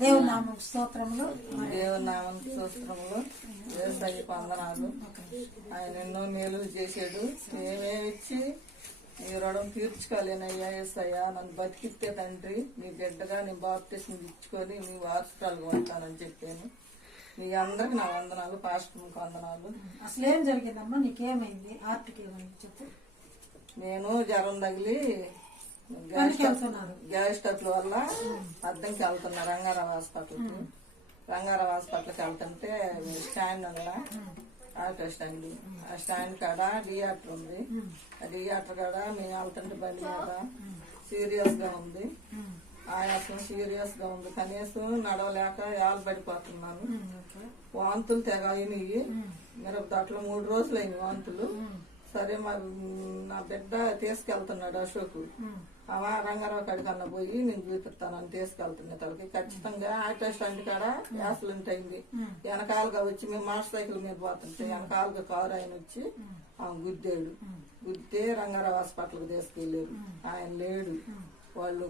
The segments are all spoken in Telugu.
దేవుని నామం స్తోత్రములు. ఏసయ్య వందనాలు. ఆయన ఎన్నో మేలులు చేశాడు. ఏమేమి ఇచ్చి నీ రుణం తీర్చుకోలేనయ్యా ఏసయ్యా. నన్ను బతికిస్తే తండ్రి నీ బిడ్డగా నీ బాప్టిజం ఇచ్చుకొని నీ వారసురాలుగా ఉంటానని చెప్పాను. మీ అందరికి నా వందనాలు, పాస్టర్కి వందనాలు. అసలు ఏం జరిగిందమ్మా? నీకేమైంది? ఆర్ట్కి ఏమైంది చెప్పు. నేను జ్వరం తగిలి గ్యాస్ స్టవ్ల వల్ల అద్దంకి వెళ్తున్నా రంగారావు హాస్పిటల్కి. రంగారావు హాస్పిటల్కి వెళ్తుంటే స్టాండ్ ఉందా, ఆటో స్టాండ్, ఆ స్టాండ్ కాడ థియేటర్ ఉంది. ఆ థియేటర్ కాడ మేము వెళ్తుంటే బండి మీద సీరియస్ గా ఉంది, ఆయాసం సీరియస్ గా ఉంది. కనీసం నడవలేక ఏలబడిపోతున్నాను. వాంతులు తెగ అయినాయి. మిరప దాంట్లో 3 రోజులు అయినాయి వాంతులు. సరే నా బిడ్డ తీసుకెళ్తున్నాడు అశోక్. అలా రంగారావు కాడికన్నా పోయి నేను చూపిస్తానని తీసుకెళ్తున్నా. తనకి ఖచ్చితంగా ఆటో స్టాండ్ కాడ యాక్సిడెంట్ అయింది. వెనకాలుగా వచ్చి మేము మోటార్ సైకిల్ మీద పోతుంటే వెనకాలుగా కారు ఆయన వచ్చి గుద్దాడు. గుద్దే రంగారావు హాస్పిటల్కి తీసుకెళ్ళారు. ఆయన లేడు. వాళ్ళు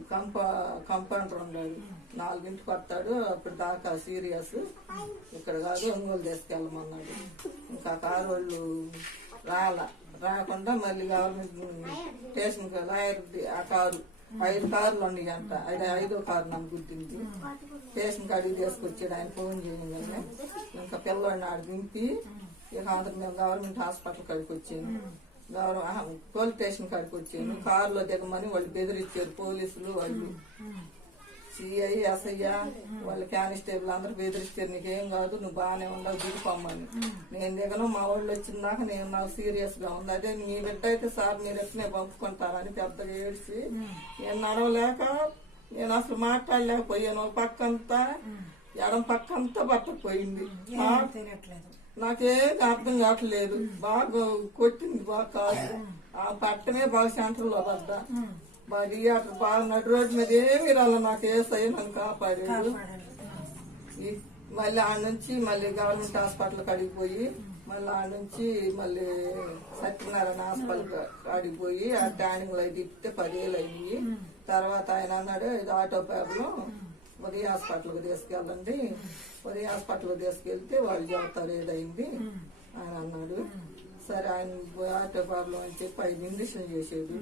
కంపౌండర్ ఉన్నాడు. 4ంటికి వస్తాడు. అప్పుడు దాకా సీరియస్, ఇక్కడ కాదు ఒంగోలు తీసుకెళ్ళమన్నాడు. ఇంకా కారు వాళ్ళు రాకుండా మళ్ళీ గవర్నమెంట్ స్టేషన్ లాయర్ ఆ కారు 5 కార్లు ఉన్నాయి అంట. అది 5వ కారు నన్ను గుర్తింది. స్టేషన్ కాడికి తీసుకొచ్చాడు ఆయన ఫోన్ చేయగానే. ఇంకా పిల్లవాడిని ఆడ దింపి ఇక అందరు మేము గవర్నమెంట్ హాస్పిటల్ కాడికి వచ్చాను. పోలీస్ స్టేషన్ కాడికి వచ్చాను. కారులో దిగమని వాళ్ళు బెదిరించారు పోలీసులు. వాళ్ళు సిఐ, ఎస్ఐ, వాళ్ళ కానిస్టేబుల్ అందరూ బెదిరిస్తారు. నీకేం కాదు, నువ్వు బాగానే ఉండవు, దిగిపోమ్మని. నేను దిగను. మా వాళ్ళు వచ్చిందాక నాకు సీరియస్ గా ఉంది. అదే నీ బిడ్డ అయితే సార్ మీరు ఎట్లనే పంపుకుంటారని పెద్దగా ఏడ్చి నేను నడవలేక నేను అసలు మాట్లాడలేకపోయాను. పక్కంతా ఎడం పక్కంతా పట్టకపోయింది. నాకేం అర్థం కావట్లేదు. బాగా కొట్టింది బాగా కాదు. ఆ పట్టమే బాగా సెంటర్ లో పడ్డా. మరి అక్కడ బాగా నడు రోడ్డు మీద ఏమి రాలే. నాకు ఏసయ్య నన్ను కాపాడాడు. మళ్ళీ ఆడ నుంచి మళ్ళీ గవర్నమెంట్ హాస్పిటల్ కాడికి పోయి మళ్ళీ ఆడ నుంచి మళ్ళీ సత్యనారాయణ హాస్పిటల్ కాడికి పోయి ఆ ట్యానింగ్లు అవి తిప్పితే 10,000 అయ్యి. తర్వాత ఆయన అన్నాడు ఇది ఆటో ప్రాబ్లం, ఉదయ హాస్పిటల్కి తీసుకెళ్ళండి. ఉదయ హాస్పిటల్కి తీసుకెళ్తే వాళ్ళు చెబుతారు ఏదైంది ఆయన అన్నాడు. సరే ఆయన ఆటో ప్రాబ్లం అని చెప్పి 5 ఇంజక్షన్ చేసాడు.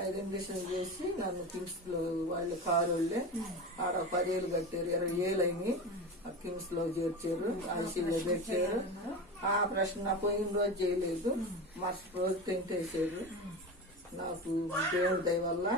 5 ఇంజక్షన్ చేసి నన్ను కిమ్స్ లో వాళ్ళు కారు వాళ్ళే ఆడ 10,000 కట్టారు. 20,000 అయినాయి. కిమ్స్ లో చేర్చారు, ఐసీలో పెట్టారు. ఆ ప్రశ్న పోయిన రోజు చేయలేదు, మరుసటి రోజు టెంట్ వేసారు. నాకు దేవుడి దయ వల్ల